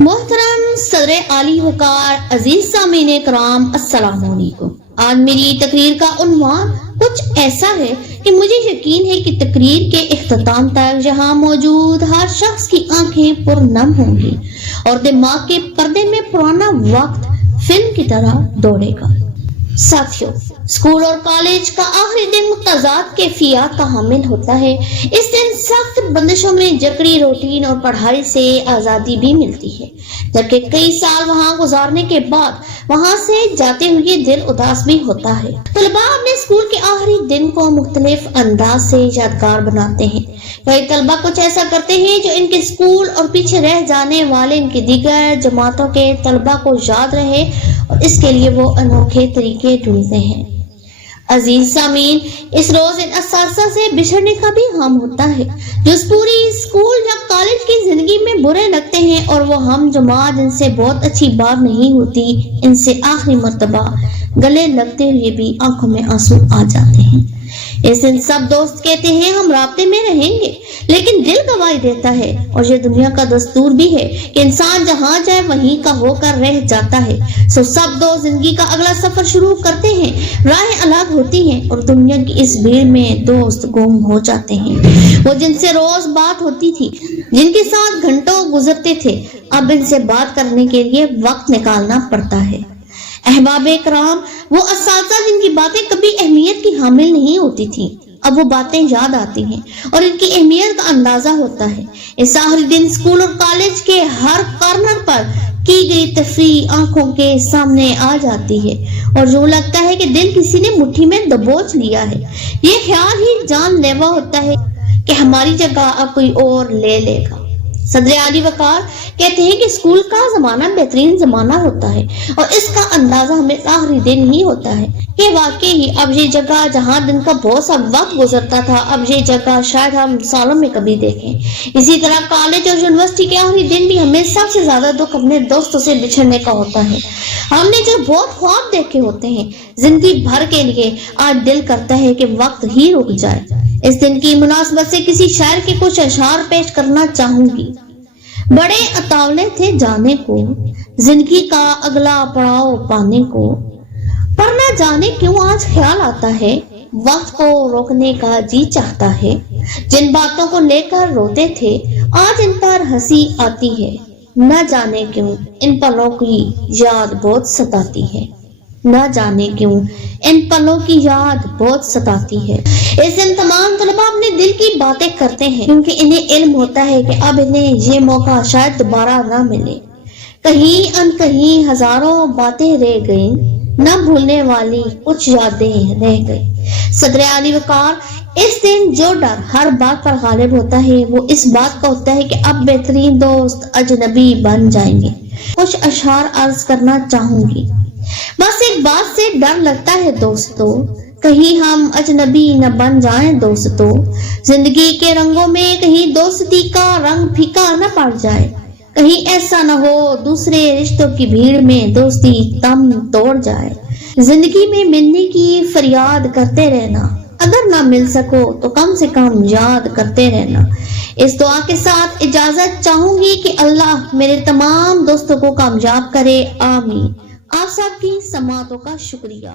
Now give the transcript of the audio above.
محترم صدر عالی وقار عزیز سامعین کرام، السلام علیکم۔ آج میری تقریر کا عنوان کچھ ایسا ہے کہ مجھے یقین ہے کہ تقریر کے اختتام تک یہاں موجود ہر شخص کی آنکھیں پرنم ہوں گی اور دماغ کے پردے میں پرانا وقت فلم کی طرح دوڑے گا۔ ساتھیوں، اسکول اور کالج کا آخری دن متضاد کیفیات کا حامل ہوتا ہے۔ اس دن سخت بندشوں میں جکڑی روٹین اور پڑھائی سے آزادی بھی ملتی ہے، جبکہ کئی سال وہاں گزارنے کے بعد وہاں سے جاتے ہوئے دل اداس بھی ہوتا ہے۔ طلباء اپنے اسکول کے آخری دن کو مختلف انداز سے یادگار بناتے ہیں۔ کئی طلباء کچھ ایسا کرتے ہیں جو ان کے اسکول اور پیچھے رہ جانے والے ان کی دیگر جماعتوں کے طلباء کو یاد رہے، اور اس کے لیے وہ انوکھے طریقے ڈھونڈتے ہیں۔ عزیز سامعین، اس روز ان اساتذہ سے بچھڑنے کا بھی غم ہوتا ہے جو اس پوری اسکول یا کالج کی زندگی میں برے لگتے ہیں، اور وہ ہم جماعت جن سے بہت اچھی بات نہیں ہوتی، ان سے آخری مرتبہ گلے لگتے ہوئے بھی آنکھوں میں آنسو آ جاتے ہیں۔ اس دن سب دوست کہتے ہیں ہم رابطے میں رہیں گے، لیکن دل گواہی دیتا ہے، اور یہ دنیا کا دستور بھی ہے کہ انسان جہاں جائے وہیں کا ہو کر رہ جاتا ہے۔ سب دوست زندگی کا اگلا سفر شروع کرتے ہیں، راہیں الگ ہوتی ہیں، اور دنیا کی اس بھیڑ میں دوست گم ہو جاتے ہیں۔ وہ جن سے روز بات ہوتی تھی، جن کے ساتھ گھنٹوں گزرتے تھے، اب ان سے بات کرنے کے لیے وقت نکالنا پڑتا ہے۔ احباب کرام، وہ اساتذہ جن کی باتیں کبھی اہمیت کی حامل نہیں ہوتی تھیں، اب وہ باتیں یاد آتی ہیں اور ان کی اہمیت کا اندازہ ہوتا ہے۔ اس آخری دن اسکول اور کالج کے ہر کارنر پر کی گئی تفریح آنکھوں کے سامنے آ جاتی ہے، اور یوں لگتا ہے کہ دل کسی نے مٹھی میں دبوچ لیا ہے۔ یہ خیال ہی جان لیوا ہوتا ہے کہ ہماری جگہ اب کوئی اور لے لے گا۔ صدر عالی وقار کہتے ہیں کہ اسکول کا زمانہ بہترین زمانہ ہوتا ہے، اور اس کا اندازہ ہمیں آخری دن ہی ہوتا ہے کہ واقعی اب یہ جگہ جہاں دن کا بہت سا وقت گزرتا تھا، اب یہ جگہ شاید ہم سالوں میں کبھی دیکھیں۔ اسی طرح کالج اور یونیورسٹی کے آخری دن بھی ہمیں سب سے زیادہ دکھ اپنے دوستوں سے بچھڑنے کا ہوتا ہے۔ ہم نے جو بہت خواب دیکھے ہوتے ہیں زندگی بھر کے لیے، آج دل کرتا ہے کہ وقت ہی رک جائے۔ اس دن کی مناسبت سے کسی شاعر کے کچھ اشعار پیش کرنا چاہوں گی۔ بڑے اطاولے تھے جانے کو، زندگی کا اگلا پڑاؤ پانے کو، پر نہ جانے کیوں آج خیال آتا ہے، وقت کو روکنے کا جی چاہتا ہے۔ جن باتوں کو لے کر روتے تھے آج ان پر ہنسی آتی ہے، نہ جانے کیوں ان پلوں کی یاد بہت ستاتی ہے، نہ جانے کیوں ان پلوں کی یاد بہت ستاتی ہے۔ اس دن تمام طلباء اپنے دل کی باتیں کرتے ہیں، کیونکہ انہیں علم ہوتا ہے کہ اب انہیں یہ موقع شاید دوبارہ نہ ملے۔ کہیں ان کہیں ہزاروں باتیں رہ گئیں، نہ بھولنے والی کچھ یادیں رہ گئیں۔ صدر عالی وقار، اس دن جو ڈر ہر بات پر غالب ہوتا ہے وہ اس بات کا ہوتا ہے کہ اب بہترین دوست اجنبی بن جائیں گے۔ کچھ اشعار عرض کرنا چاہوں گی۔ بس ایک بات سے ڈر لگتا ہے دوستو، کہیں ہم اجنبی نہ بن جائیں دوستو، زندگی کے رنگوں میں کہیں دوستی کا رنگ پھیکا نہ پڑ جائے، کہیں ایسا نہ ہو دوسرے رشتوں کی بھیڑ میں دوستی تم توڑ جائے۔ زندگی میں ملنے کی فریاد کرتے رہنا، اگر نہ مل سکو تو کم سے کم یاد کرتے رہنا۔ اس دعا کے ساتھ اجازت چاہوں گی کہ اللہ میرے تمام دوستوں کو کامیاب کرے، آمین۔ آپ سب کی سماعتوں کا شکریہ۔